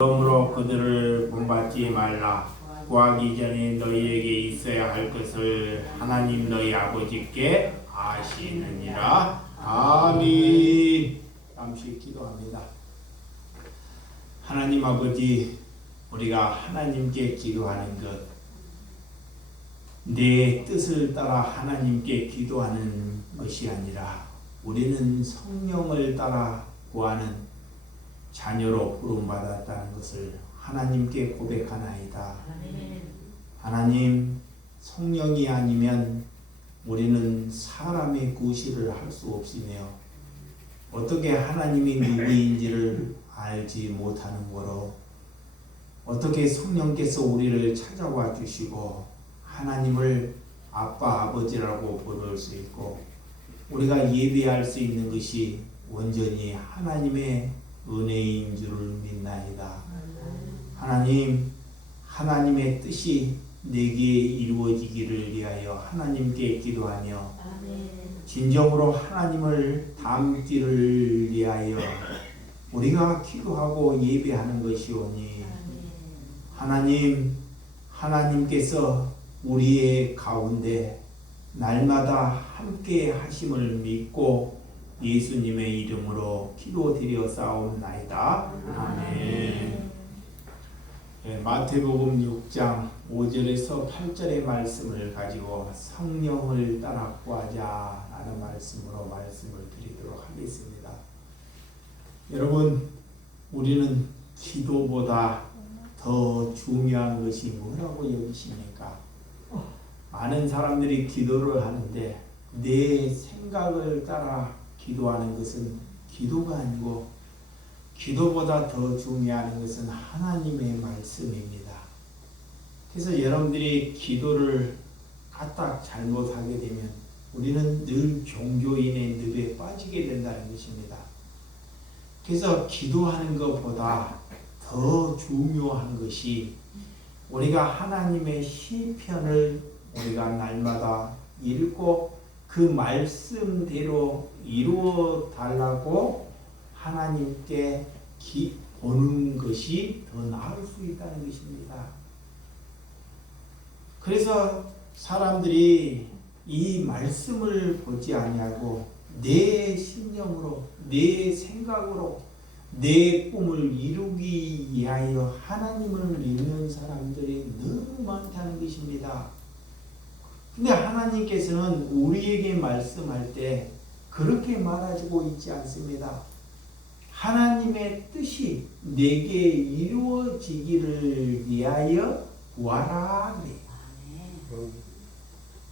그러므로 그들을 본받지 말라. 구하기 전에 너희에게 있어야 할 것을 하나님 너희 아버지께 아시느니라. 아멘. 잠시 기도합니다. 하나님 아버지, 우리가 하나님께 기도하는 것, 내 뜻을 따라 하나님께 기도하는 것이 아니라 우리는 성령을 따라 구하는 자녀로 부름받았다는 것을 하나님께 고백하나이다. 하나님, 성령이 아니면 우리는 사람의 구실을 할 수 없으며 어떻게 하나님이 누구인지를 알지 못하는 거로 어떻게 성령께서 우리를 찾아와 주시고 하나님을 아빠, 아버지라고 부를 수 있고 우리가 예배할 수 있는 것이 온전히 하나님의 은혜인 줄을 믿나이다. 하나님, 하나님의 뜻이 내게 이루어지기를 위하여 하나님께 기도하며 진정으로 하나님을 닮기를 위하여 우리가 기도하고 예배하는 것이오니 하나님, 하나님께서 우리의 가운데 날마다 함께 하심을 믿고 예수님의 이름으로 기도드려 싸움나이다. 아멘. 마태복음 6장 5절에서 8절의 말씀을 가지고 성령을 따라 구하자 라는 말씀으로 말씀을 드리도록 하겠습니다. 여러분, 우리는 기도보다 더 중요한 것이 뭐라고 여기십니까? 많은 사람들이 기도를 하는데 내 생각을 따라 기도하는 것은 기도가 아니고 기도보다 더 중요한 것은 하나님의 말씀입니다. 그래서 여러분들이 기도를 까딱 잘못하게 되면 우리는 늘 종교인의 늪에 빠지게 된다는 것입니다. 그래서 기도하는 것보다 더 중요한 것이 우리가 하나님의 시편을 우리가 날마다 읽고 그 말씀대로 이루어 달라고 하나님께 보는 것이 더 나을 수 있다는 것입니다. 그래서 사람들이 이 말씀을 보지 아니하고 내 신념으로, 내 생각으로 내 꿈을 이루기 위하여 하나님을 믿는 사람들이 너무 많다는 것입니다. 근데 하나님께서는 우리에게 말씀할 때 그렇게 말하고 있지 않습니다. 하나님의 뜻이 내게 이루어지기를 위하여 구하라.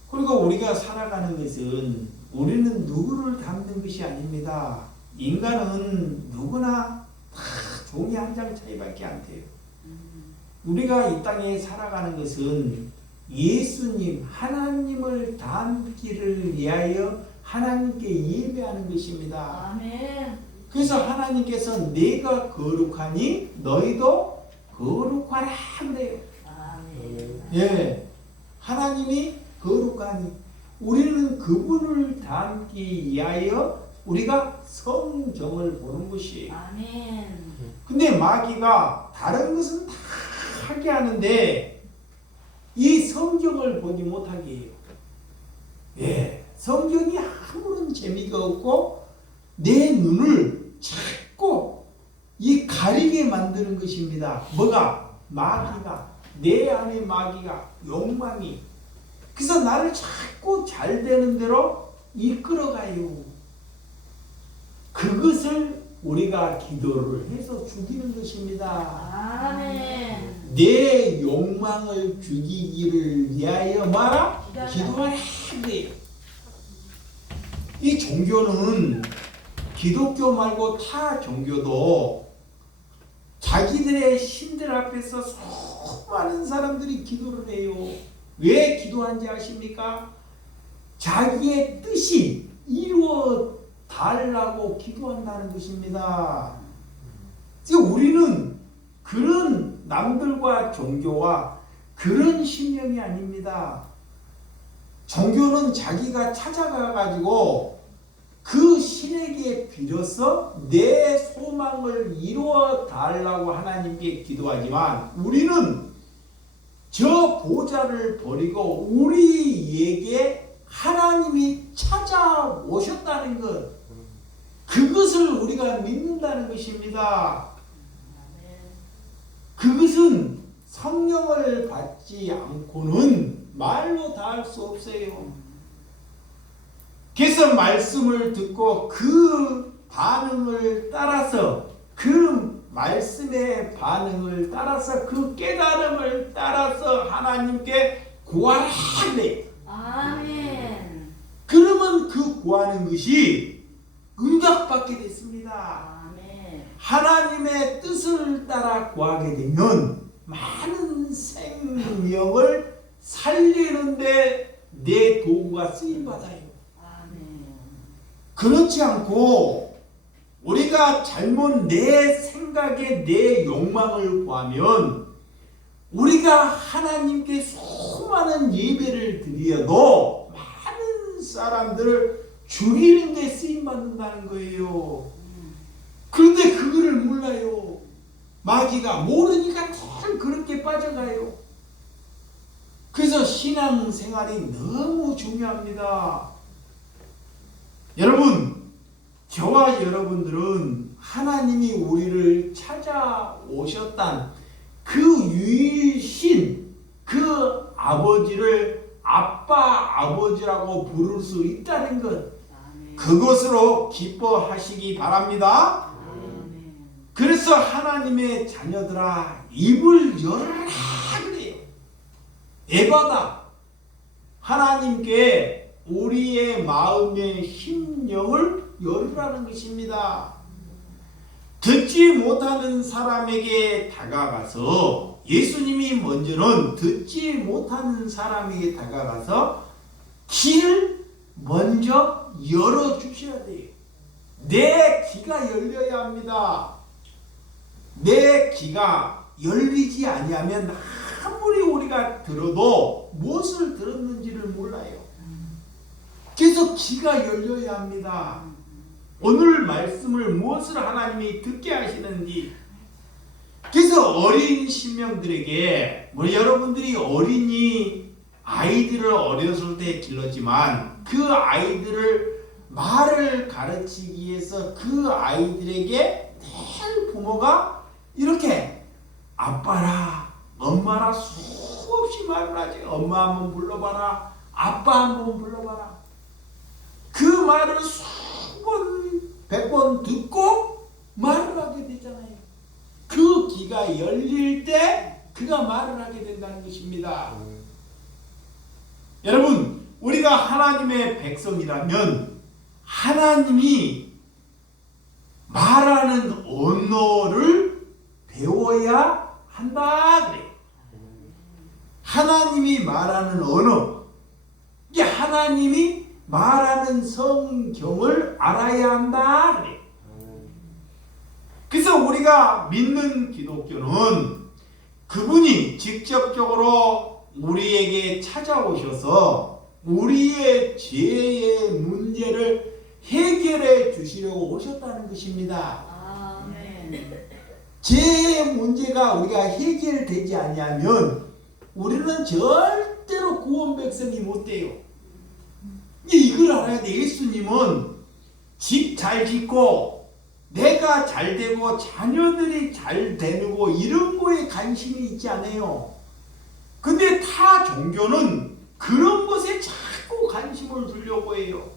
그리고 우리가 살아가는 것은 우리는 누구를 닮는 것이 아닙니다. 인간은 누구나 다 종이 한 장 차이밖에 안 돼요. 우리가 이 땅에 살아가는 것은 예수님, 하나님을 닮기를 위하여 하나님께 예배하는 것입니다. 아멘. 그래서 하나님께서 내가 거룩하니 너희도 거룩하라 그래요. 아멘. 예, 하나님이 거룩하니 우리는 그분을 닮기 위하여 우리가 성경을 보는 것이에요. 아멘. 근데 마귀가 다른 것은 다 하게 하는데 이 성경을 보지 못하게 해요. 예, 성경이 아무런 재미가 없고 내 눈을 자꾸 이 가리게 만드는 것입니다. 뭐가? 마귀가, 내 안에 마귀가, 욕망이. 그래서 나를 자꾸 잘 되는 대로 이끌어가요. 그것을 우리가 기도를 해서 죽이는 것입니다. 아멘. 내 욕망을 죽이기를 위하여 말아 기도하라 그래요. 이 종교는 기독교 말고 타 종교도 자기들의 신들 앞에서 수많은 사람들이 기도를 해요. 왜 기도한지 아십니까? 자기의 뜻이 이루어 달라고 기도한다는 것입니다. 그러니까 우리는 그런 남들과 종교와 그런 신념이 아닙니다. 종교는 자기가 찾아가 가지고 그 신에게 빌어서 내 소망을 이루어 달라고 하나님께 기도하지만 우리는 저 보좌를 버리고 우리에게 하나님이 찾아오셨다는 것, 그것을 우리가 믿는다는 것입니다. 그것은 성령을 받지 않고는 말로 다 할 수 없어요. 그래서 말씀을 듣고 그 반응을 따라서, 그 말씀의 반응을 따라서, 그 깨달음을 따라서 하나님께 구하라 그래요. 아멘. 그러면 그 구하는 것이 응답받게 됐습니다. 아멘. 하나님의 뜻을 따라 구하게 되면 많은 생명을 살리는데 내 도구가 쓰임받아요. 아멘. 그렇지 않고 우리가 잘못 내 생각에 내 욕망을 구하면 우리가 하나님께 수많은 예배를 드려도 많은 사람들을 죽이는 데 쓰임받는다는 거예요. 그런데 그거를 몰라요. 마귀가 모르니까 늘 그렇게 빠져가요. 그래서 신앙생활이 너무 중요합니다. 여러분, 저와 여러분들은 하나님이 우리를 찾아오셨단 그 유일신 그 아버지를 아빠 아버지라고 부를 수 있다는 것, 그것으로 기뻐하시기 바랍니다. 그래서 하나님의 자녀들아 입을 열어라 그래요. 에바다, 하나님께 우리의 마음의 심령을 열으라는 것입니다. 듣지 못하는 사람에게 다가가서, 예수님이 먼저는 듣지 못하는 사람에게 다가가서 귀를 먼저 열어주셔야 돼요. 내 귀가 열려야 합니다. 내 귀가 열리지 아니하면 아무리 우리가 들어도 무엇을 들었는지를 몰라요. 그래서 귀가 열려야 합니다. 오늘 말씀을 무엇을 하나님이 듣게 하시는지. 그래서 어린 신명들에게, 우리 여러분들이 어린이 아이들을 어렸을 때 길렀지만 그 아이들을 말을 가르치기 위해서 그 아이들에게 늘 부모가 이렇게 아빠라 엄마라 수없이 말을 하지. 엄마 한번 불러봐라, 아빠 한번 불러봐라. 그 말을 수번 100번 듣고 말을 하게 되잖아요. 그 귀가 열릴 때 그가 말을 하게 된다는 것입니다. 여러분, 우리가 하나님의 백성이라면 하나님이 말하는 언어를 배워야 한다 그래요. 하나님이 말하는 언어, 이게 하나님이 말하는 성경을 알아야 한다 그래요. 그래서 우리가 믿는 기독교는 그분이 직접적으로 우리에게 찾아오셔서 우리의 죄의 문제를 해결해 주시려고 오셨다는 것입니다. 아멘. 죄의 문제가 우리가 해결되지 아니하면 우리는 절대로 구원 백성이 못 돼요. 이걸 알아야 돼. 예수님은 집 잘 짓고 내가 잘 되고 자녀들이 잘 되고 이런 거에 관심이 있지 않아요. 근데 타 종교는 그런 것에 자꾸 관심을 두려고 해요.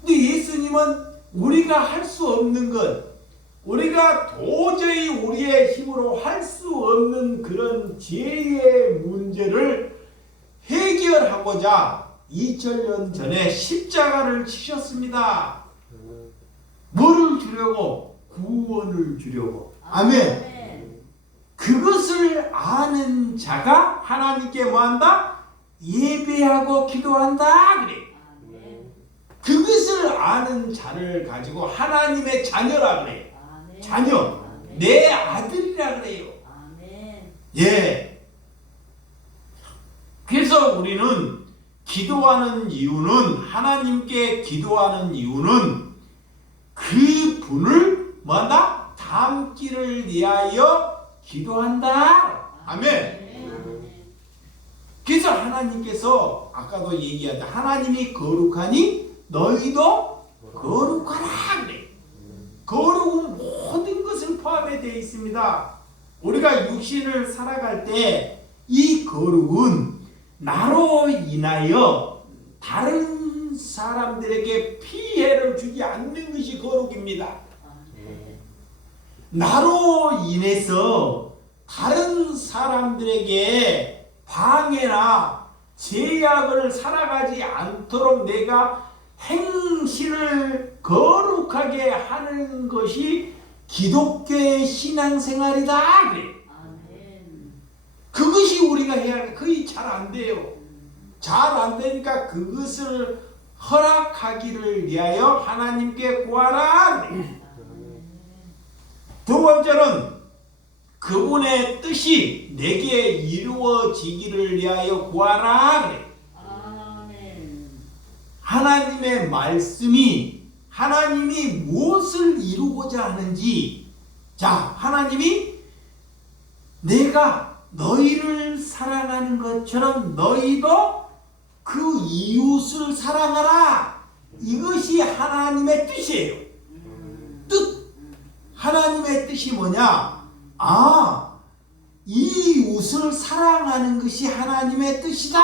근데 예수님은 우리가 할 수 없는 것, 우리가 도저히 우리의 힘으로 할 수 없는 그런 죄의 문제를 해결하고자 2000년 전에 십자가를 치셨습니다. 뭐를 주려고? 구원을 주려고. 아멘. 그것을 아는 자가 하나님께 뭐한다? 예배하고 기도한다 그래. 그것을 아는 자를 가지고 하나님의 자녀라 그래. 자녀, 내 아들이라 그래요. 예. 그래서 우리는 기도하는 이유는 하나님께 기도하는 이유는 그 분을 뭐다? 닮기를 위하여 기도한다. 아멘. 그래서 하나님께서 아까도 얘기했다. 하나님이 거룩하니 너희도 거룩하라 그래. 거룩은 모든 것을 포함해 되어 있습니다. 우리가 육신을 살아갈 때 이 거룩은 나로 인하여 다른 사람들에게 피해를 주지 않는 것이 거룩입니다. 나로 인해서 다른 사람들에게 방해나 제약을 살아가지 않도록 내가 행실을 거룩하게 하는 것이 기독교의 신앙생활이다. 그래. 그것이 우리가 해야 할 거의 잘 안 돼요. 잘 안 되니까 그것을 허락하기를 위하여 하나님께 구하라. 그래. 두 번째는 그분의 뜻이 내게 이루어지기를 위하여 구하라. 그래. 하나님의 말씀이 하나님이 무엇을 이루고자 하는지, 자, 하나님이 내가 너희를 사랑하는 것처럼 너희도 그 이웃을 사랑하라. 이것이 하나님의 뜻이에요. 뜻. 하나님의 뜻이 뭐냐? 아, 이웃을 사랑하는 것이 하나님의 뜻이다.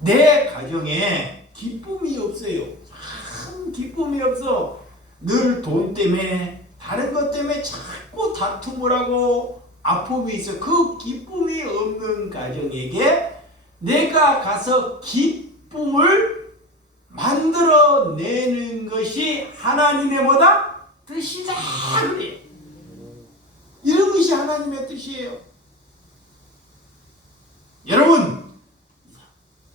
내 가정에 기쁨이 없어요. 참 기쁨이 없어. 늘 돈 때문에 다른 것 때문에 자꾸 다툼을 하고 아픔이 있어. 그 기쁨이 없는 가정에게 내가 가서 기쁨을 만들어내는 것이 하나님의 뭐다? 뜻이다. 그래. 이런 것이 하나님의 뜻이에요. 여러분,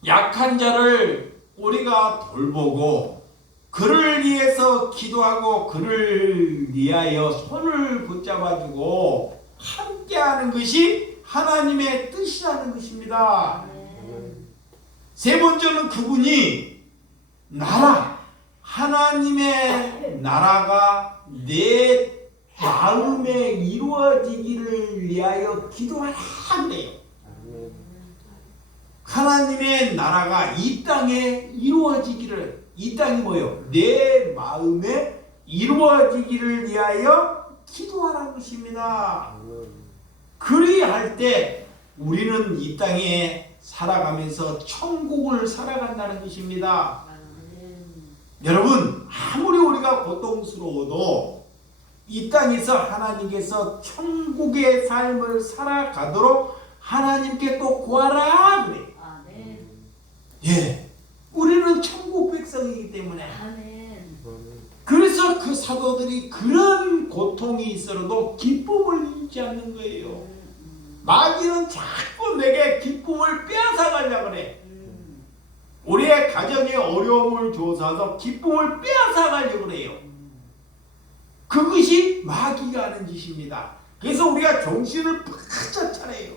약한 자를 우리가 돌보고 그를 위해서 기도하고 그를 위하여 손을 붙잡아주고 함께하는 것이 하나님의 뜻이라는 것입니다. 세 번째는 그분이 나라, 하나님의 나라가 내 마음에 이루어지기를 위하여 기도하라 그래요. 하나님의 나라가 이 땅에 이루어지기를, 이 땅이 뭐예요? 내 마음에 이루어지기를 위하여 기도하라는 것입니다. 그리할 때 우리는 이 땅에 살아가면서 천국을 살아간다는 것입니다. 여러분, 아무리 우리가 고통스러워도 이 땅에서 하나님께서 천국의 삶을 살아가도록 하나님께 또 구하라 그래. 예, 우리는 천국 백성이기 때문에. 그래서 그 사도들이 그런 고통이 있어도 기쁨을 잃지 않는 거예요. 마귀는 자꾸 내게 기쁨을 빼앗아가려고 그래. 우리의 가정에 어려움을 줘서 기쁨을 빼앗아가려고 그래요. 그것이 마귀가 하는 짓입니다. 그래서 우리가 정신을 바짝 차려요.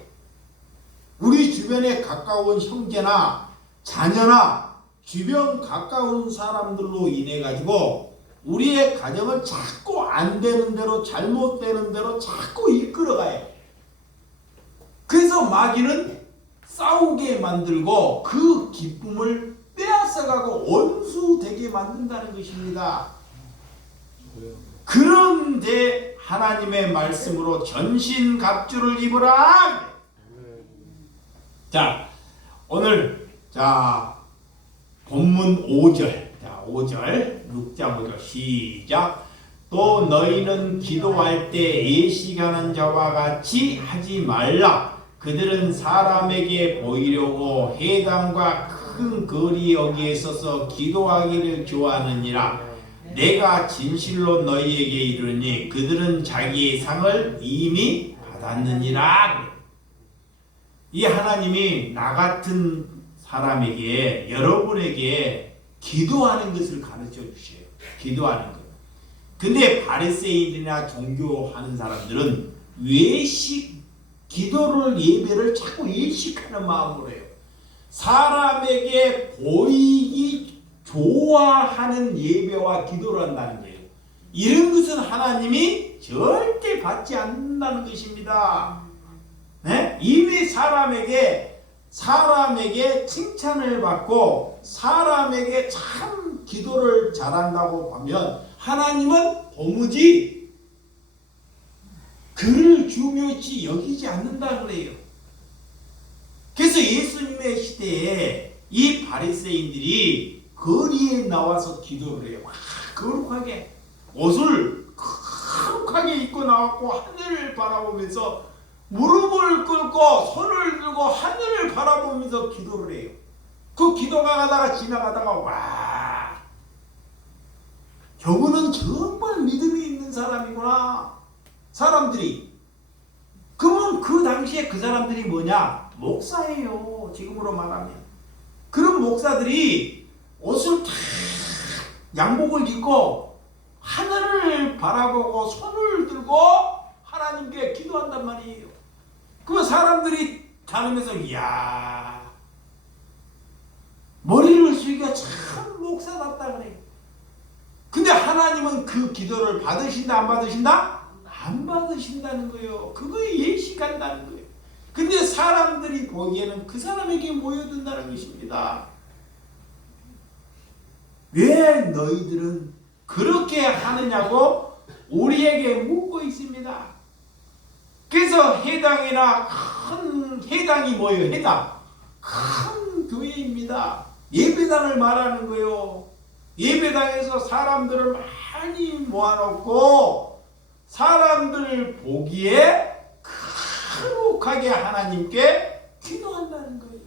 우리 주변에 가까운 형제나 자녀나 주변 가까운 사람들로 인해 가지고 우리의 가정을 자꾸 안 되는 대로, 잘못되는 대로 자꾸 이끌어가요. 그래서 마귀는 싸우게 만들고 그 기쁨을 빼앗아가고 원수되게 만든다는 것입니다. 그런데 하나님의 말씀으로 전신갑주를 입으라. 자, 오늘 본문 5절. 자, 5절. 6장 5절 시작. 또 너희는 기도할 때 예시가는 자와 같이 하지 말라. 그들은 사람에게 보이려고 회당과 큰 거리 여기에 서서 기도하기를 좋아하느니라. 내가 진실로 너희에게 이르니 그들은 자기의 상을 이미 받았느니라. 이 하나님이 나 같은 사람에게, 여러분에게 기도하는 것을 가르쳐 주세요. 기도하는 것. 근데 바리새인이나 종교하는 사람들은 외식, 기도를, 예배를 자꾸 일식하는 마음으로 해요. 사람에게 보이기 좋아하는 예배와 기도를 한다는 거예요. 이런 것은 하나님이 절대 받지 않는다는 것입니다. 네? 이미 사람에게 칭찬을 받고 사람에게 참 기도를 잘한다고 하면 하나님은 도무지 그를 중요시 여기지 않는다 그래요. 그래서 예수님의 시대에 이 바리새인들이 거리에 나와서 기도를 해요. 거룩하게 옷을 거룩하게 입고 나왔고 하늘을 바라보면서 무릎을 꿇고 손을 들고 하늘을 바라보면서 기도를 해요. 그 기도가 가다가 지나가다가 와, 저분은 정말 믿음이 있는 사람이구나. 사람들이 그러면 그 당시에 그 사람들이 뭐냐? 목사예요. 지금으로 말하면 그런 목사들이 옷을 다 양복을 입고 하늘을 바라보고 손을 들고 하나님께 기도한단 말이에요. 그러면 사람들이 다니면서 이야, 머리를 숙여 참 목사답다 그래요. 근데 하나님은 그 기도를 받으신다 안 받으신다? 안 받으신다는 거예요. 그거에 예식한다는 거예요. 근데 사람들이 보기에는 그 사람에게 모여든다는 것입니다. 왜 너희들은 그렇게 하느냐고 우리에게 묻고 있습니다. 그래서 해당이 뭐예요? 해당. 큰 교회입니다. 예배당을 말하는 거예요. 예배당에서 사람들을 많이 모아놓고 사람들 보기에 거룩하게 하나님께 기도한다는 거예요.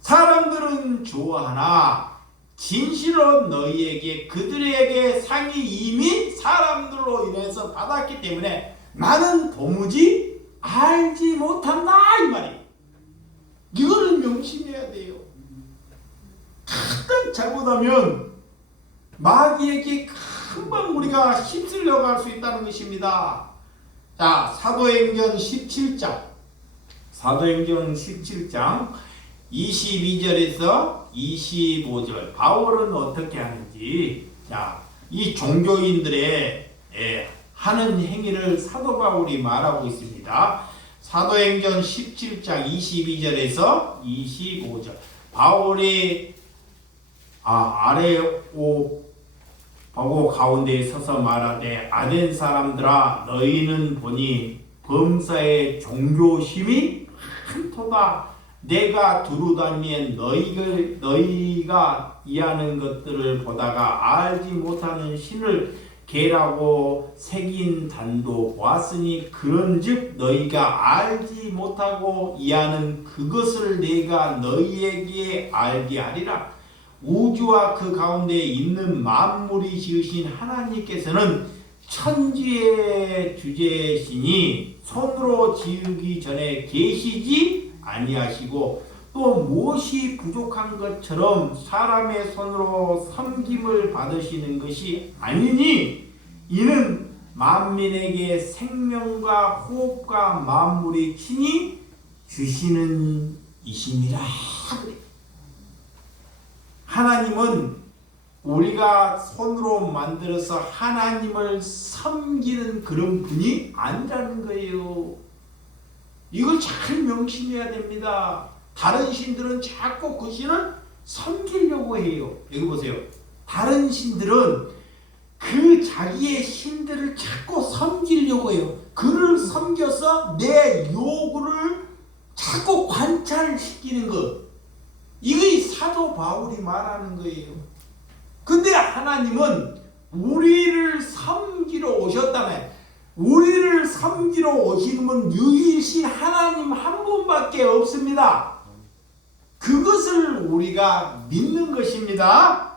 사람들은 좋아하나 진실로 너희에게 그들에게 상이 이미 사람들로 인해서 받았기 때문에 나는 도무지 알지 못한다 이 말이에요. 이거를 명심해야 돼요. 가끔 잘못하면 마귀에게 금방 우리가 휩쓸려 갈 수 있다는 것입니다. 자, 사도행전 17장 22절에서 25절 바울은 어떻게 하는지, 자, 이 종교인들의 하는 행위를 사도 바울이 말하고 있습니다. 사도행전 17장 22절에서 25절 바울이 아레오파고 가운데 서서 말하되 아덴 사람들아 너희는 보니 범사의 종교심이 많도다. 내가 두루다니면 너희가 이하는 것들을 보다가 알지 못하는 신을 계라고 새긴 단도 보았으니 그런즉 너희가 알지 못하고 이하는 그것을 내가 너희에게 알게 하리라. 우주와 그 가운데 있는 만물이 지으신 하나님께서는 천지의 주제시니 손으로 지으기 전에 계시지 아니하시고 또 무엇이 부족한 것처럼 사람의 손으로 섬김을 받으시는 것이 아니니 이는 만민에게 생명과 호흡과 만물이 친히 주시는 이심이라. 하나님은 우리가 손으로 만들어서 하나님을 섬기는 그런 분이 아니라는 거예요. 이걸 잘 명심해야 됩니다. 다른 신들은 자꾸 그 신을 섬기려고 해요. 여기 보세요. 다른 신들은 그 자기의 신들을 자꾸 섬기려고 해요. 그를 섬겨서 내 요구를 자꾸 관찰시키는 것. 이게 사도 바울이 말하는 거예요. 근데 하나님은 우리를 섬기러 오셨다며. 우리를 섬기러 오시는 분 유일신 하나님 한 분밖에 없습니다. 그것을 우리가 믿는 것입니다.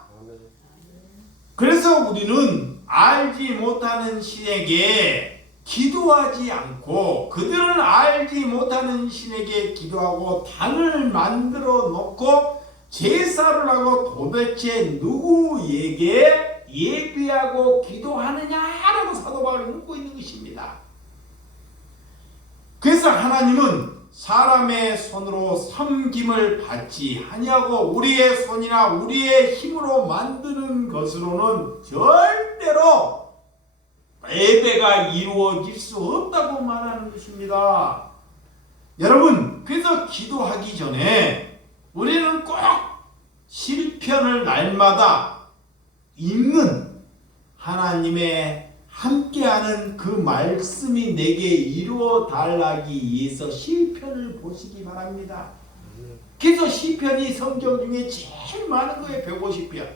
그래서 우리는 알지 못하는 신에게 기도하지 않고 그들은 알지 못하는 신에게 기도하고 단을 만들어 놓고 제사를 하고 도대체 누구에게 예배하고 기도하느냐라고 사도 바울이 묻고 있는 것입니다. 그래서 하나님은 사람의 손으로 섬김을 받지 아니하고 우리의 손이나 우리의 힘으로 만드는 것으로는 절대로 예배가 이루어질 수 없다고 말하는 것입니다. 여러분, 그래서 기도하기 전에 우리는 꼭 시편을 날마다 읽는 하나님의 함께하는 그 말씀이 내게 이루어 달라기 위해서 시편을 보시기 바랍니다. 그래서 시편이 성경 중에 제일 많은 거예요. 150편.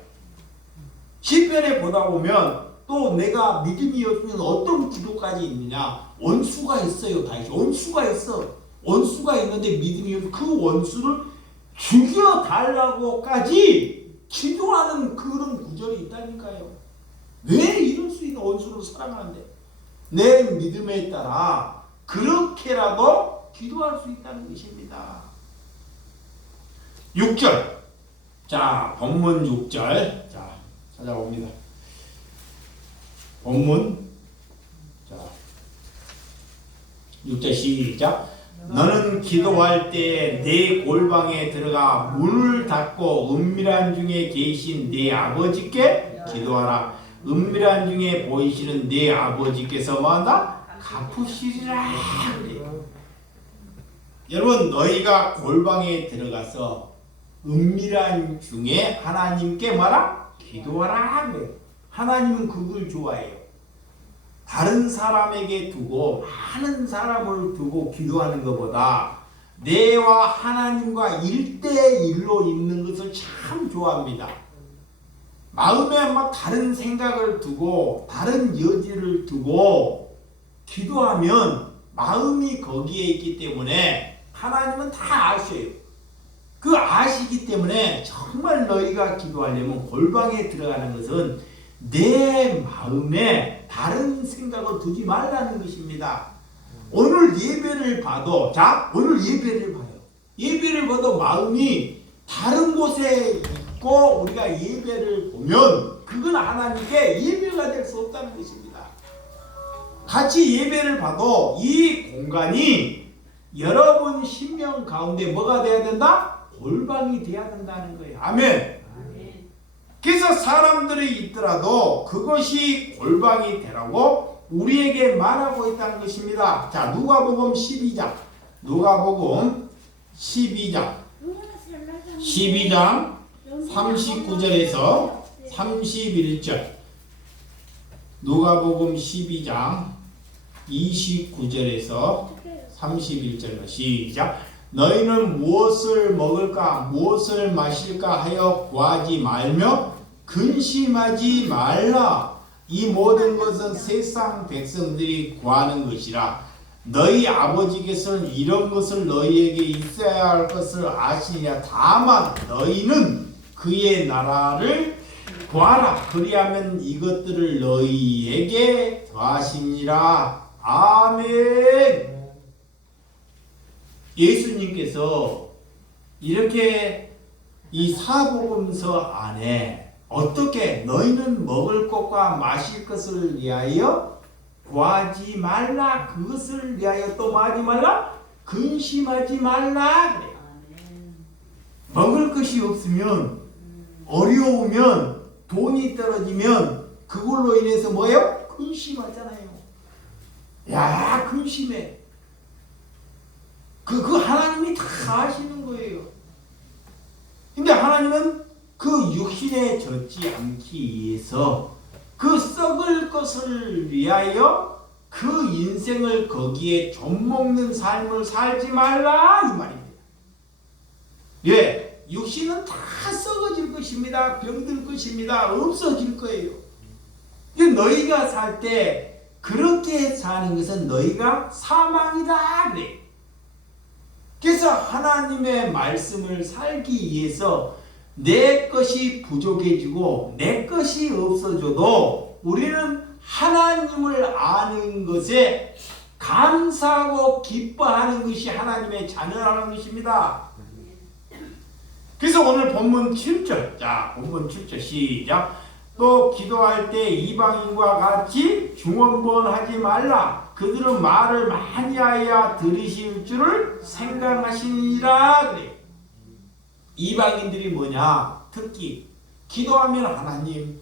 시편에 보다 보면 또 내가 믿음이 없으면 어떤 기도까지 있느냐. 원수가 있어요. 다시 원수가 있어. 원수가 있는데 믿음이 없어. 그 원수를 죽여달라고까지 기도하는 그런 구절이 있다니까요. 왜 이럴 수 있는 원수를 사랑하는데 내 믿음에 따라 그렇게라도 기도할 수 있다는 것입니다. 6절. 자, 본문 6절. 자, 찾아봅니다. 본문. 자, 6절 시작. 너는 기도할 때 내 골방에 들어가 문을 닫고 은밀한 중에 계신 네 아버지께 기도하라. 은밀한 중에 보이시는 네 아버지께서 뭐한다? 갚으시리라. 여러분, 너희가 골방에 들어가서 은밀한 중에 하나님께 뭐라? 기도하라. 하나님은 그걸 좋아해요. 다른 사람에게 두고 많은 사람을 두고 기도하는 것보다 내와 하나님과 1대1로 있는 것을 참 좋아합니다. 마음에 막 다른 생각을 두고 다른 여지를 두고 기도하면 마음이 거기에 있기 때문에 하나님은 다 아셔요. 그 아시기 때문에 정말 너희가 기도하려면 골방에 들어가는 것은 내 마음에 다른 생각을 두지 말라는 것입니다. 오늘 예배를 봐도, 자, 오늘 예배를 봐요. 예배를 봐도 마음이 다른 곳에 있고 우리가 예배를 보면 그건 하나님께 예배가 될 수 없다는 것입니다. 같이 예배를 봐도 이 공간이 여러분 심령 가운데 뭐가 돼야 된다? 골방이 돼야 된다는 거예요. 아멘. 그래서 사람들이 있더라도 그것이 골방이 되라고 우리에게 말하고 있다는 것입니다. 자, 누가복음 12장. 누가복음 12장 39절에서 31절. 누가복음 12장 29절에서 31절. 시작. 너희는 무엇을 먹을까 무엇을 마실까 하여 구하지 말며 근심하지 말라. 이 모든 것은 세상 백성들이 구하는 것이라. 너희 아버지께서는 이런 것을 너희에게 있어야 할 것을 아시냐. 다만 너희는 그의 나라를 구하라. 그리하면 이것들을 너희에게 더하시니라. 아멘. 예수님께서 이렇게 이 사복음서 안에 어떻게 너희는 먹을 것과 마실 것을 위하여 구하지 말라. 그것을 위하여 또 하지 말라. 근심하지 말라. 그래요. 먹을 것이 없으면 어려우면 돈이 떨어지면 그걸로 인해서 뭐예요? 근심하잖아요. 야, 근심해. 그 하나님이 다 아시는 거예요. 근데 하나님은 그 육신에 젖지 않기 위해서 그 썩을 것을 위하여 그 인생을 거기에 좀먹는 삶을 살지 말라 이 말입니다. 예, 육신은 다 썩어질 것입니다. 병들 것입니다. 없어질 거예요. 너희가 살 때 그렇게 사는 것은 너희가 사망이다 그래. 그래서 하나님의 말씀을 살기 위해서 내 것이 부족해지고 내 것이 없어져도 우리는 하나님을 아는 것에 감사하고 기뻐하는 것이 하나님의 자녀라는 것입니다. 그래서 오늘 본문 7절. 자, 본문 7절 시작. 또 기도할 때 이방인과 같이 중언부언하지 말라. 그들은 말을 많이 하여 들으실 줄을 생각하시니라. 그래. 이방인들이 뭐냐? 특히 기도하면 하나님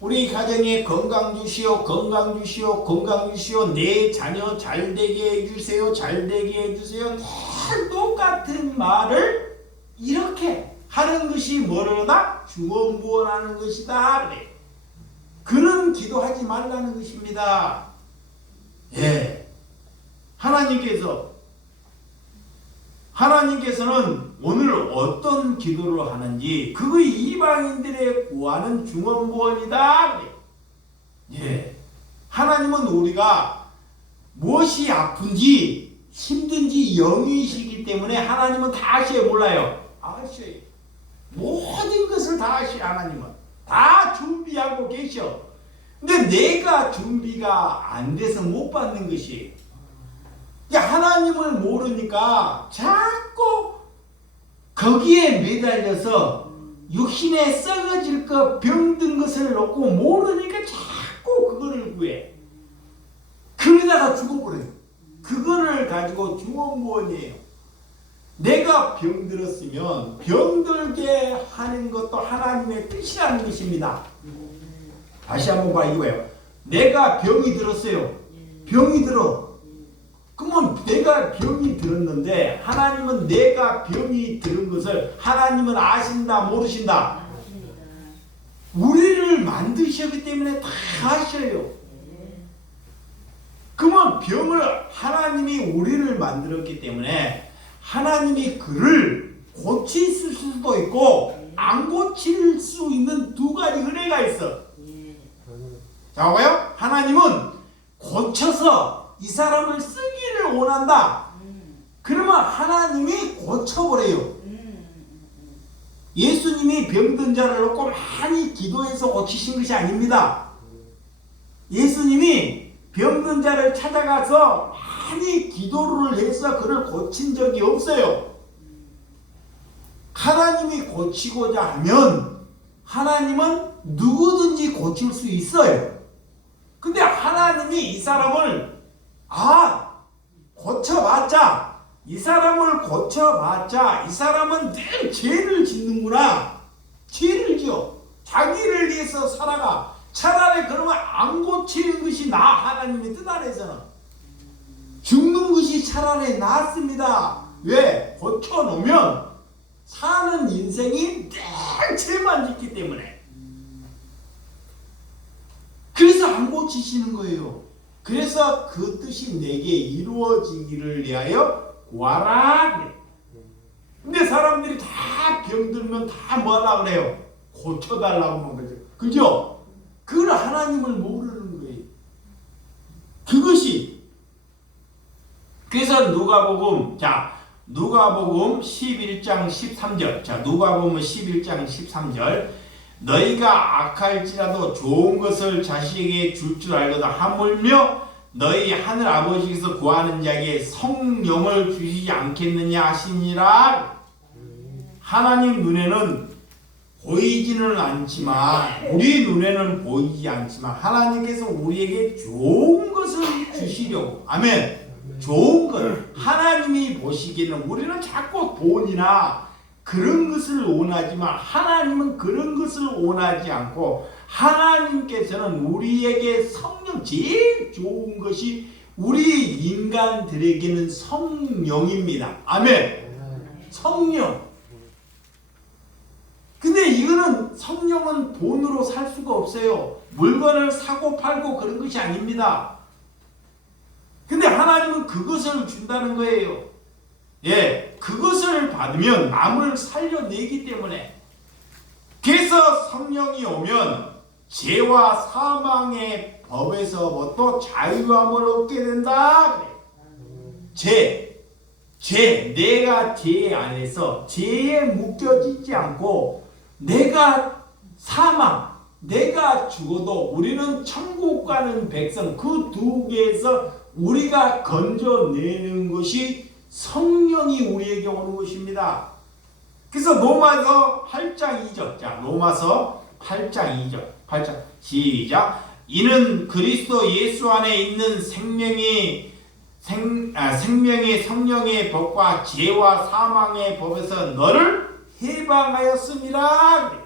우리 가정에 건강 주시오, 건강 주시오, 건강 주시오. 내 자녀 잘 되게 해주세요, 잘 되게 해주세요. 늘 똑같은 말을 이렇게 하는 것이 뭐로다? 중언부언하는 것이다. 그래. 그런 기도하지 말라는 것입니다. 예. 하나님께서는 오늘 어떤 기도를 하는지 그거 이방인들의 구하는 중언부언이다. 그래. 예. 하나님은 우리가 무엇이 아픈지 힘든지 영이시기 때문에 하나님은 다 아셔요, 몰라요? 아셔요. 모든 것을 다 아셔요. 하나님은 다 준비하고 계셔. 근데 내가 준비가 안 돼서 못 받는 것이에요. 하나님을 모르니까 자꾸 거기에 매달려서 육신에 썩어질 것, 병든 것을 놓고 모르니까 자꾸 그거를 구해. 그러다가 죽어버려요. 그거를 가지고 중언부언이에요. 내가 병들었으면 병들게 하는 것도 하나님의 뜻이라는 것입니다. 다시 한번 봐, 이거예요. 내가 병이 들었어요. 병이 들어. 그러면 내가 병이 들었는데 하나님은 내가 병이 들은 것을 하나님은 아신다, 모르신다? 우리를 만드셨기 때문에 다 아셔요. 그러면 병을 하나님이 우리를 만들었기 때문에 하나님이 그를 고칠 수도 있고 안 고칠 수 있는 두 가지 은혜가 있어. 자, 봐요. 하나님은 고쳐서 이 사람을 쓰기를 원한다. 그러면 하나님이 고쳐버려요. 예수님이 병든 자를 놓고 많이 기도해서 고치신 것이 아닙니다. 예수님이 병든 자를 찾아가서 많이 기도를 해서 그를 고친 적이 없어요. 하나님이 고치고자 하면 하나님은 누구든지 고칠 수 있어요. 근데 하나님이 이 사람을 고쳐봤자 이 사람은 늘 죄를 짓는구나. 죄를 지어 자기를 위해서 살아가. 차라리 그러면 안 고치는 것이 하나님의 뜻 안에서는 죽는 것이 차라리 낫습니다. 왜? 고쳐놓으면 사는 인생이 늘 죄만 짓기 때문에. 그래서 안 고치시는 거예요. 그래서 그 뜻이 내게 이루어지기를 위하여 구하라. 근데 사람들이 다 병들면 다 뭐하려고 그래요? 고쳐달라고 하는 거죠. 그죠? 그걸 하나님을 모르는 거예요. 그것이. 그래서 누가복음 11장 13절. 자, 누가복음 11장 13절. 너희가 악할지라도 좋은 것을 자식에게 줄 줄 알거든 하물며 너희 하늘 아버지께서 구하는 자에게 성령을 주시지 않겠느냐 하시니라. 하나님 눈에는 보이지는 않지만 우리 눈에는 보이지 않지만 하나님께서 우리에게 좋은 것을 주시려고. 아멘. 좋은 것. 하나님이 보시기에는 우리는 자꾸 돈이나 그런 것을 원하지만 하나님은 그런 것을 원하지 않고 하나님께서는 우리에게 성령, 제일 좋은 것이 우리 인간들에게는 성령입니다. 아멘. 성령. 근데 이거는 성령은 돈으로 살 수가 없어요. 물건을 사고 팔고 그런 것이 아닙니다. 근데 하나님은 그것을 준다는 거예요. 예, 그것을 받으면 남을 살려내기 때문에. 그래서 성령이 오면 죄와 사망의 법에서부터 자유함을 얻게 된다. 내가 죄 안에서 죄에 묶여지지 않고 내가 내가 죽어도 우리는 천국 가는 백성, 그 두 개에서 우리가 건져내는 것이 성령이 우리에게 오는 것입니다. 그래서 로마서 8장 2절. 자, 로마서 8장 2절. 8장 시작. 이는 그리스도 예수 안에 있는 생명의 성령의 법과 죄와 사망의 법에서 너를 해방하였습니다.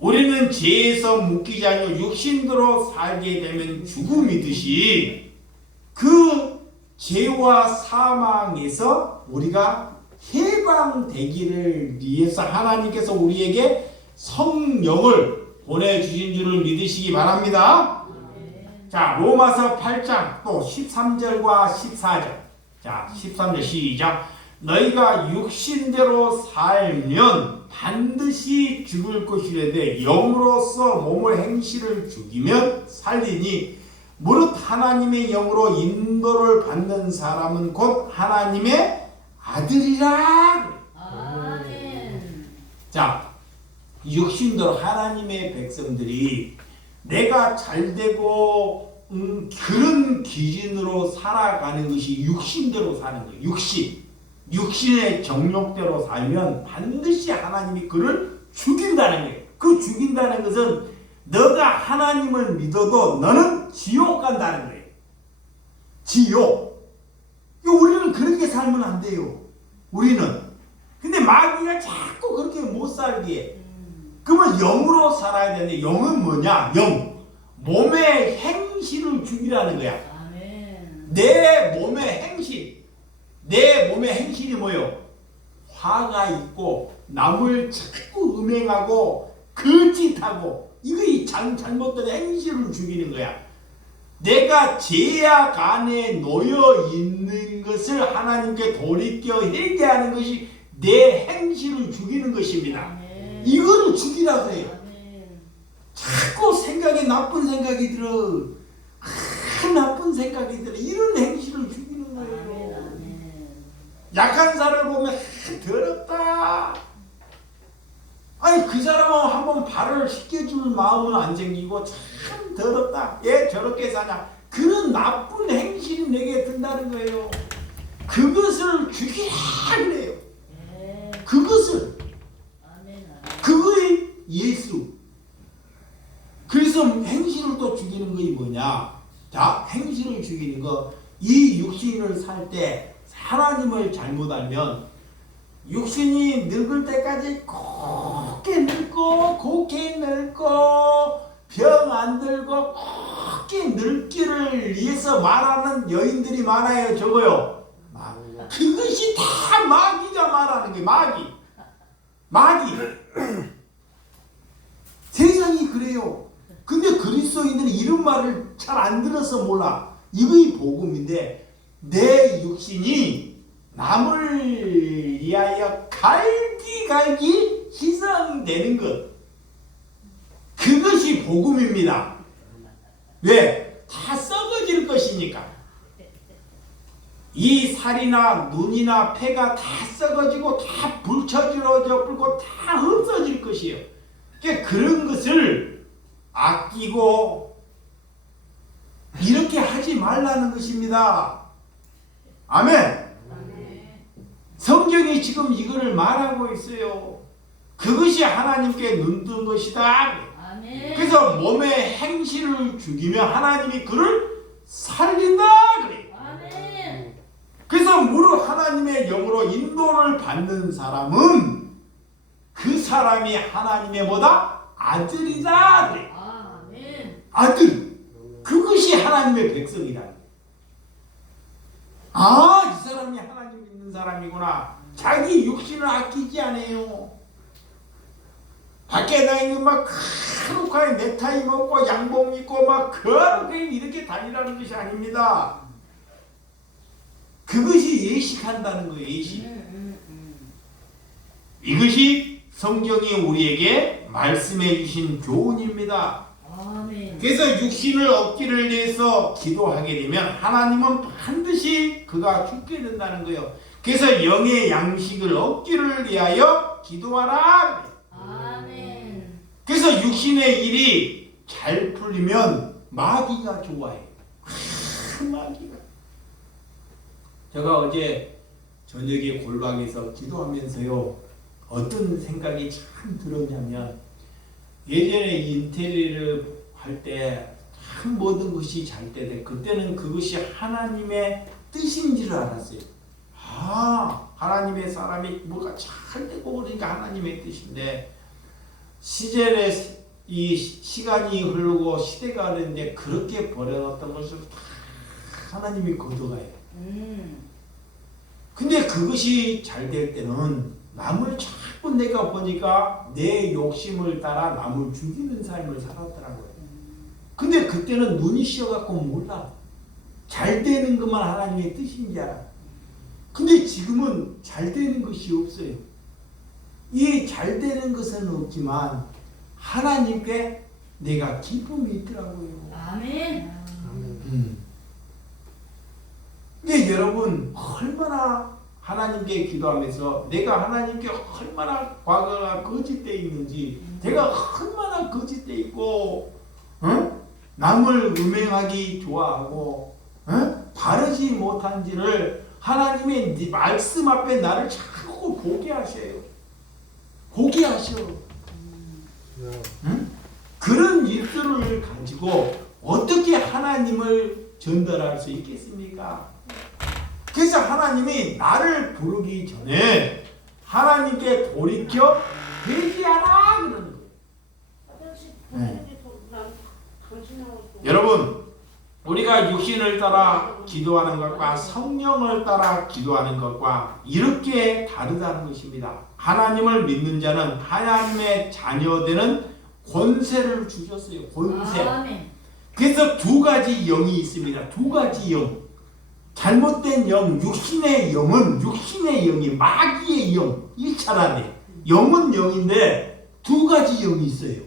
우리는 죄에서 묶이지 않고 육신대로 살게 되면 죽음이듯이 그 죄와 사망에서 우리가 해방되기를 위해서 하나님께서 우리에게 성령을 보내주신 줄을 믿으시기 바랍니다. 자, 로마서 8장 또 13절과 14절. 자, 13절 시작. 너희가 육신대로 살면 반드시 죽을 것이라되 영으로서 몸의 행실을 죽이면 살리니 무릇 하나님의 영으로 인도를 받는 사람은 곧 하나님의 아들이라. 아멘. 자, 육신대로 하나님의 백성들이 내가 잘되고 그런 기준으로 살아가는 것이 육신대로 사는 거예요. 육신의 정욕대로 살면 반드시 하나님이 그를 죽인다는 거예요. 그 죽인다는 것은 너가 하나님을 믿어도 너는 지옥 간다는 거예요. 지옥. 우리는 그렇게 살면 안 돼요. 우리는. 근데 마귀가 자꾸 그렇게 못 살게 해. 그러면 영으로 살아야 되는데 영은 뭐냐? 영. 몸의 행실을 죽이라는 거야. 아멘. 내 몸의 행실. 내 몸의 행실이 뭐요? 화가 있고 남을 자꾸 음행하고 거짓하고 이거 잘못된 행실을 죽이는 거야. 내가 죄악 안에 놓여 있는 것을 하나님께 돌이켜 회개하는 것이 내 행실을 죽이는 것입니다. 아멘. 이거를 죽이라고 해요. 아멘. 자꾸 생각에 나쁜 생각이 들어. 나쁜 생각이 들어. 이런 행실을 죽이는 거예요. 아멘. 약한 사람을 보면 더럽다. 아니 그 사람은 한번 발을 씻겨줄 마음은 안 생기고 참 더럽다. 얘 저렇게 사냐. 그런 나쁜 행실이 내게 든다는 거예요. 그것을 죽이라 그래요. 네. 그것을. 아멘. 그거의 예수. 그래서 행실을 또 죽이는 것이 뭐냐. 자, 행실을 죽이는 거. 이 육신을 살 때 하나님을 잘못 알면 육신이 늙을 때까지 곱게 늙고 곱게 늙고 병 안 들고 곱게 늙기를 위해서 말하는 여인들이 많아요. 적어요. 그것이 다 마귀가 말하는 거예요. 마귀. 세상이 그래요. 근데 그리스도인들은 이런 말을 잘 안 들어서 몰라. 이거이 복음인데 내 육신이 남을 위하여 갈기갈기 희생되는 것. 그것이 복음입니다. 왜? 다 썩어질 것이니까. 이 살이나 눈이나 폐가 다 썩어지고 다 불처지러져 불고 다 없어질 것이에요. 그러니까 그런 것을 아끼고 이렇게 하지 말라는 것입니다. 아멘. 성경이 지금 이거를 말하고 있어요. 그것이 하나님께 눈뜬 것이다. 아멘. 그래서 몸의 행실을 죽이면 하나님이 그를 살린다 그래. 아멘. 그래서 무릇 하나님의 영으로 인도를 받는 사람은 그 사람이 하나님의 뭐다? 아들이다 그래. 아멘. 아들. 그것이 하나님의 백성이다. 아, 이 사람이 하나님 믿는 사람이구나. 자기 육신을 아끼지 않아요. 밖에 다니는 막 크루카에 넥타이 먹고 양복 입고 막 그렇게 이렇게 다니라는 것이 아닙니다. 그것이 예식한다는 거예요. 예식. 이것이 성경이 우리에게 말씀해 주신 교훈입니다. 아멘. 그래서 육신을 얻기를 위해서 기도하게 되면 하나님은 반드시 그가 죽게 된다는 거예요. 그래서 영의 양식을 얻기를 위하여 기도하라. 아멘. 그래서 육신의 일이 잘 풀리면 마귀가 좋아해요. 마귀가. 제가 어제 저녁에 골방에서 기도하면서요. 어떤 생각이 참 들었냐면 예전에 인테리어를 할 때 참 모든 것이 잘 때 그때는 그것이 하나님의 뜻인지를 알았어요. 아, 하나님의 사람이 뭐가 잘 되고 그러니까 하나님의 뜻인데 시절에 이 시간이 흐르고 시대가 흐르는데 그렇게 버려놨던 것을 다 하나님이 걷어가요. 근데 그것이 잘 될 때는 남을 자꾸 내가 보니까 내 욕심을 따라 남을 죽이는 삶을 살았더라고요. 근데 그때는 눈이 씌어갖고 몰라. 잘 되는 것만 하나님의 뜻인 줄 알아. 근데 지금은 잘 되는 것이 없어요. 이 잘 되는 것은 없지만 하나님께 내가 기쁨이 있더라고요. 아멘. 근데 여러분 얼마나 하나님께 기도하면서 내가 하나님께 얼마나 과거가 거짓되어 있는지 내가 얼마나 거짓되어 있고 남을 음행하기 좋아하고 바르지 못한지를 하나님의 말씀 앞에 나를 자꾸 보게 하셔요. 보게 하셔. 그런 일들을 가지고 어떻게 하나님을 전달할 수 있겠습니까? 그래서 하나님이 나를 부르기 전에 하나님께 돌이켜 회개하라 그러는 거예요. 여러분 우리가 육신을 따라 기도하는 것과 성령을 따라 기도하는 것과 이렇게 다르다는 것입니다. 하나님을 믿는 자는 하나님의 자녀되는 권세를 주셨어요. 권세. 아멘. 그래서 두 가지 영이 있습니다. 두 가지 영. 잘못된 영, 육신의 영은 육신의 영이 마귀의 영, 1차라네. 영은 영인데 두 가지 영이 있어요.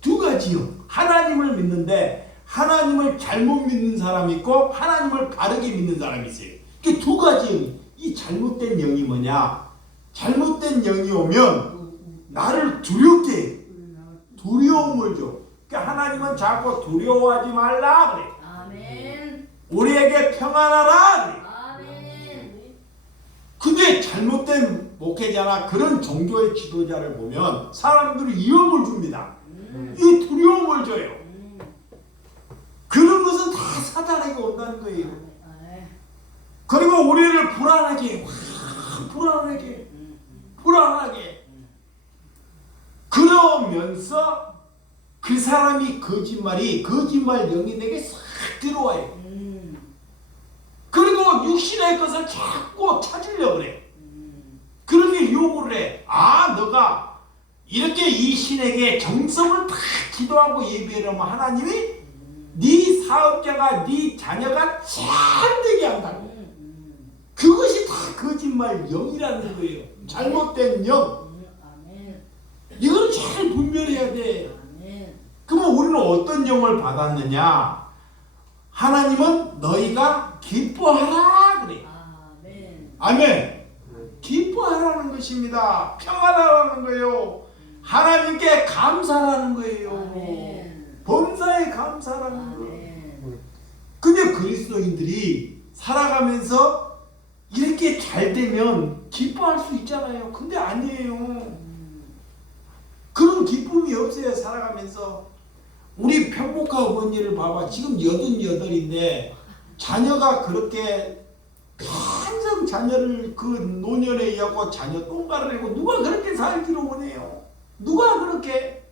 두 가지 영. 하나님을 믿는데 하나님을 잘못 믿는 사람이 있고 하나님을 바르게 믿는 사람이 있어요. 이게 두 가지 영이. 이 잘못된 영이 뭐냐? 잘못된 영이 오면 나를 두렵게 해요. 두려움을 줘. 그러니까 하나님은 자꾸 두려워하지 말라 그래. 아멘. 우리에게 평안하라 그래. 아멘. 근데 잘못된 목회자나 그런 종교의 지도자를 보면 사람들이 위험을 줍니다. 이 두려움을 줘요. 그런 것은 다 사단에게 온다는 거예요. 그리고 우리를 불안하게 그러면서 그 사람이 거짓말 영이 내게 싹 들어와요. 그리고 육신의 것을 자꾸 찾으려고 그래. 그렇게 요구를 해. 아, 너가 이렇게 이 신에게 정성을 다 기도하고 예배하면 하나님이 네 사업자가 네 자녀가 잘 되게 한다고. 그것이 다 거짓말 영이라는 거예요. 잘못된 영. 이걸 잘 분별해야 돼. 그러면 우리는 어떤 영을 받았느냐? 하나님은 너희가 기뻐하라 그래. 아멘. 기뻐하라는 것입니다. 평안하라는 거예요. 하나님께 감사하라는 거예요. 범사에 감사하라는 거예요. 근데 그리스도인들이 살아가면서 이렇게 잘 되면 기뻐할 수 있잖아요. 근데 아니에요. 그런 기쁨이 없어요. 살아가면서. 우리 평복화 어머니를 봐봐. 지금 88인데 자녀가 그렇게 항상 자녀를 그 노년에 의하고 자녀 똥가를 내고 누가 그렇게 살기를 원해요? 누가 그렇게?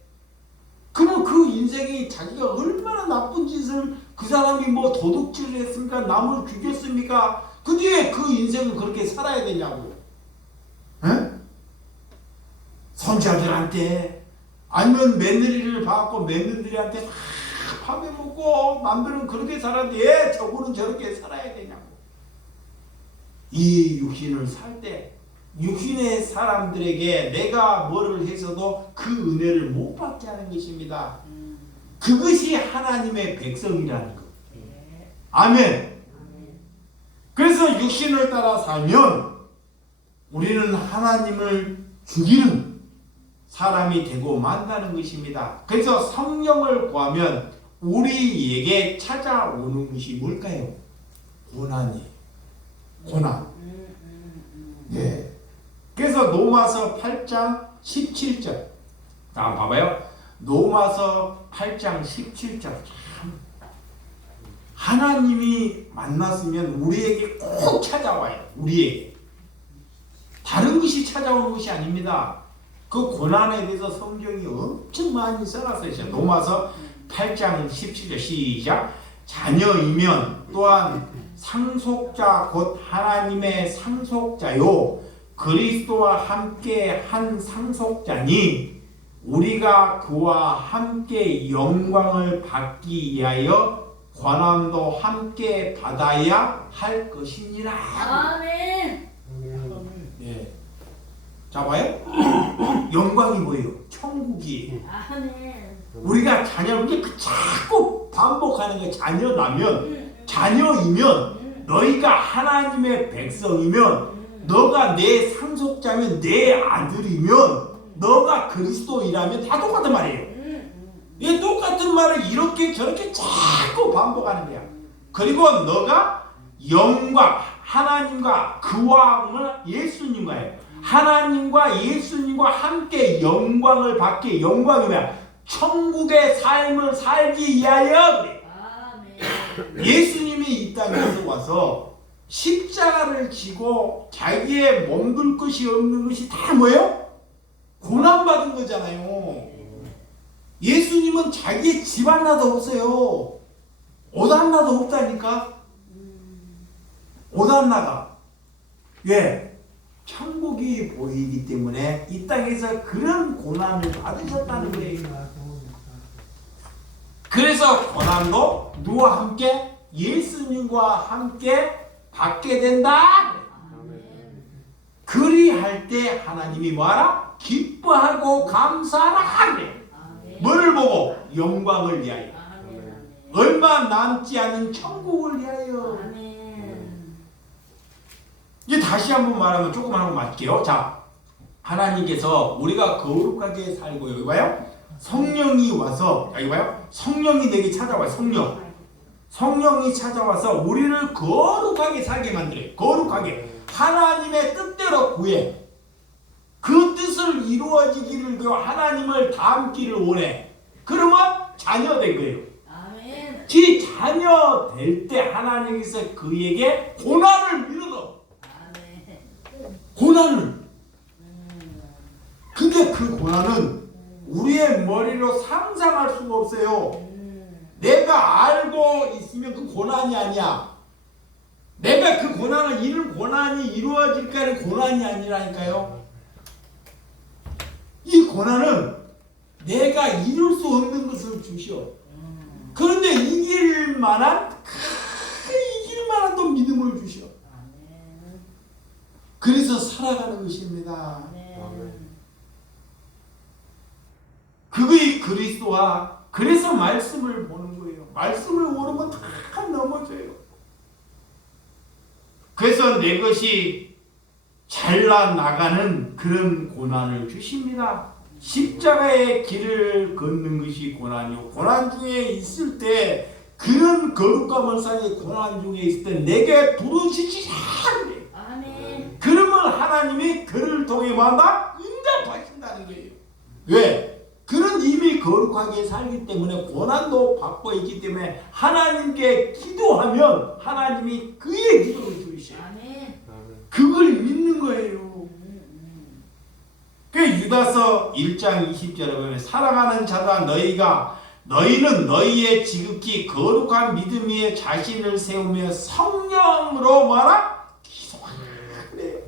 그럼 그 인생이 자기가 얼마나 나쁜 짓을 그 사람이 뭐 도둑질을 했습니까? 남을 죽였습니까? 근데 그 인생을 그렇게 살아야 되냐고. 에? 손자들한테 아니면 며느리를 봐갖고 며느리한테 밥해 먹고 남들은 그렇게 살았는데 저분은 저렇게 살아야 되냐고. 이 육신을 살 때 육신의 사람들에게 내가 뭐를 해서도 그 은혜를 못 받게 하는 것입니다. 그것이 하나님의 백성이라는 것. 아멘. 그래서 육신을 따라 살면 우리는 하나님을 죽이는 사람이 되고 만다는 것입니다. 그래서 성령을 구하면 우리에게 찾아오는 것이 뭘까요? 고난이. 고난. 예. 그래서 로마서 8장 17절. 자, 봐봐요. 로마서 8장 17절. 참 하나님이 만났으면 우리에게 꼭 찾아와요. 우리에게. 다른 것이 찾아오는 것이 아닙니다. 그 고난에 대해서 성경이 엄청 많이 써놨어요. 로마서 8장 17절 시작. 자녀이면 또한 상속자 곧 하나님의 상속자요 그리스도와 함께 한 상속자니 우리가 그와 함께 영광을 받기 위하여 고난도 함께 받아야 할 것이니라. 아멘. 예. 자 봐요. 영광이 뭐예요? 천국이에요. 아멘. 우리가 자녀인데 자꾸 반복하는 게 자녀라면 자녀이면 너희가 하나님의 백성이면 너가 내 상속자면 내 아들이면 너가 그리스도이라면 다 똑같은 말이에요. 이 똑같은 말을 이렇게 저렇게 자꾸 반복하는 거야. 그리고 너가 영광 하나님과 그와 예수님과예요. 하나님과 예수님과 함께 영광을 받기. 영광이 뭐야? 천국의 삶을 살기 위하여 그래. 예수님이 이 땅에서 와서 십자가를 지고 자기의 몸둘 것이 없는 것이 다 뭐예요? 고난받은 거잖아요. 예수님은 자기의 집 하나도 없어요. 옷 하나도 없다니까. 옷 하나가. 왜? 천국이 보이기 때문에 이 땅에서 그런 고난을 받으셨다는 거예요. 그래서 고난도 누구와 함께? 예수님과 함께 받게 된다. 그리할 때 하나님이 뭐하라? 기뻐하고 감사하라. 그래. 뭐를 보고? 영광을 위하여. 얼마 남지 않은 천국을 위하여. 이제 다시 한번 말하면 조금만 하고 맞게요. 자, 하나님께서 우리가 거룩하게 살고 여기 봐요. 성령이 와서 여기 봐요. 성령이 내게 찾아와요. 성령이 찾아와서 우리를 거룩하게 살게 만들어요. 거룩하게 하나님의 뜻대로 구해. 그 뜻을 이루어지기를 그 하나님을 닮기를 원해. 그러면 자녀 된 거예요. 아멘. 지 자녀 될 때 하나님께서 그에게 고난을 밀어넣어. 고난을. 근데 그 고난은 우리의 머리로 상상할 수가 없어요. 내가 알고 있으면 그 고난이 아니야. 내가 그 고난을 이룰 고난이 이루어질까는 고난이 아니라니까요. 이 고난은 내가 이룰 수 없는 것을 주시오. 그런데 이길 만한 또 믿음을 주시오. 그래서 살아가는 것입니다. 그의 그리스도와 그래서 말씀을 보는 거예요. 말씀을 모르면 다 넘어져요. 그래서 내 것이 잘라나가는 그런 고난을 주십니다. 십자가의 길을 걷는 것이 고난이요. 고난 중에 있을 때 그런 거룩감을 쌓는 고난 중에 있을 때 내게 부르시지 않으래. 아멘. 그러면 하나님이 그를 통해 만나 응답하신다는 거예요. 왜? 그는 이미 거룩하게 살기 때문에 고난도 받고 있기 때문에 하나님께 기도하면 하나님이 그의 기도를 들으셔요. 그걸 믿는 거예요. 그 유다서 1장 20절에 보면 사랑하는 자다 너희는 너희의 지극히 거룩한 믿음 위에 자신을 세우며 성령으로 뭐라? 기도하라. 그래요.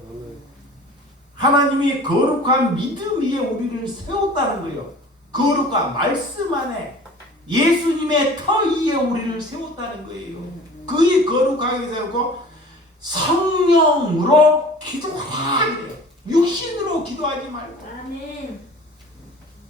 하나님이 거룩한 믿음 위에 우리를 세웠다는 거예요. 거룩한 말씀 안에 예수님의 터 위에 우리를 세웠다는 거예요. 그의 거룩하게 세우고 성령으로 기도하라. 그래요. 육신으로 기도하지 말고. 아멘.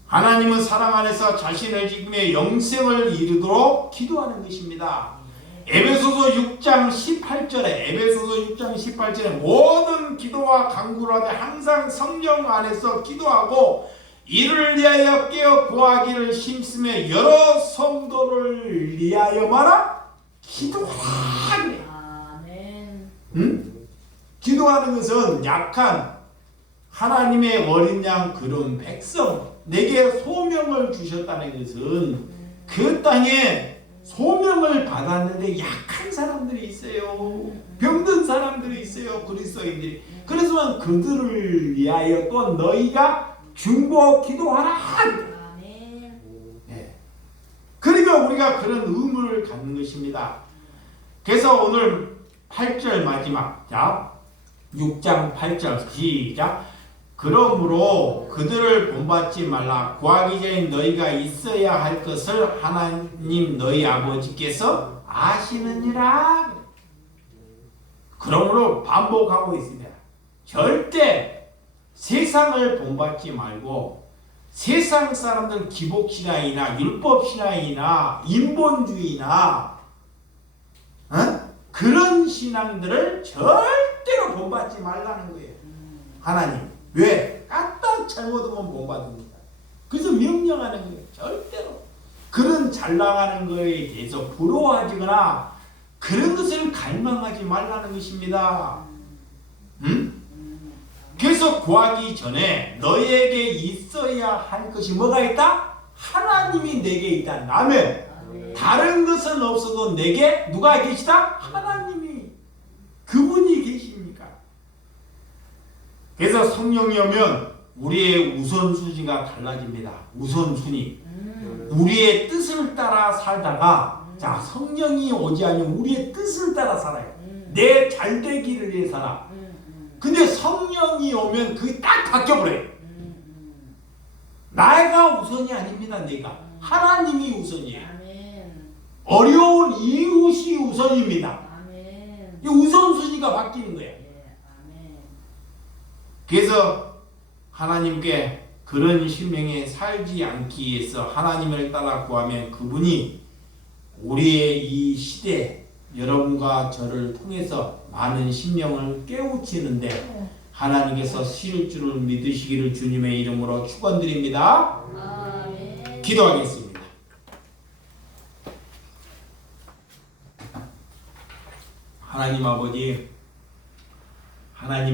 하나님은 사랑 안에서 자신을 지키며 영생을 이루도록 기도하는 것입니다. 에베소서 6장 18절에 모든 기도와 간구를 하되 항상 성령 안에서 기도하고 이를 위하여 깨어 구하기를 힘쓰며 여러 성도를 위하여 말아 기도하라. 아멘. 응? 기도하는 것은 약한 하나님의 어린 양 그런 백성 내게 소명을 주셨다는 것은 그 땅에 소명을 받았는데 약한 사람들이 있어요. 병든 사람들이 있어요. 그리스도인들이. 그래서 그들을 위하여 또 너희가 중보 기도하라. 아멘. 네. 그러니까 우리가 그런 의무를 갖는 것입니다. 그래서 오늘 8절 마지막, 자 6장 8절 시작. 그러므로 그들을 본받지 말라. 구하기 전에 너희가 있어야 할 것을 하나님 너희 아버지께서 아시느니라. 그러므로 반복하고 있습니다. 절대 세상을 본받지 말고 세상 사람들 기복신앙이나 율법신앙이나 인본주의나 그런 신앙들을 절대로 본받지 말라는 거예요. 하나님. 왜? 까딱 잘못하면 본받습니다. 그래서 명령하는 거예요. 절대로. 그런 잘 나가는 거에 대해서 부러워하거나 그런 것을 갈망하지 말라는 것입니다. 그래서 구하기 전에 너에게 있어야 할 것이 뭐가 있다? 하나님이 내게 있다. 아멘. 다른 것은 없어도 내게 누가 계시다? 하나님이. 그분이 계십니까? 그래서 성령이 오면 우리의 우선순위가 달라집니다. 우선순위. 우리의 뜻을 따라 살다가 자 성령이 오지 않으면 우리의 뜻을 따라 살아요. 내 잘되기를 위해 살아. 근데 성령이 오면 그게 딱 바뀌어버려요. 나가 우선이 아닙니다. 내가. 하나님이 우선이에요. 어려운 이웃이 우선입니다. 이 우선순위가 바뀌는 거예요. 그래서 하나님께 그런 심령에 살지 않기 위해서 하나님을 따라 구하면 그분이 우리의 이 시대 여러분과 저를 통해서 많은 심령을 깨우치는데 하나님께서 실 줄을 믿으시기를 주님의 이름으로 축원드립니다. 기도하겠습니다. 하나님 아버지, 하나님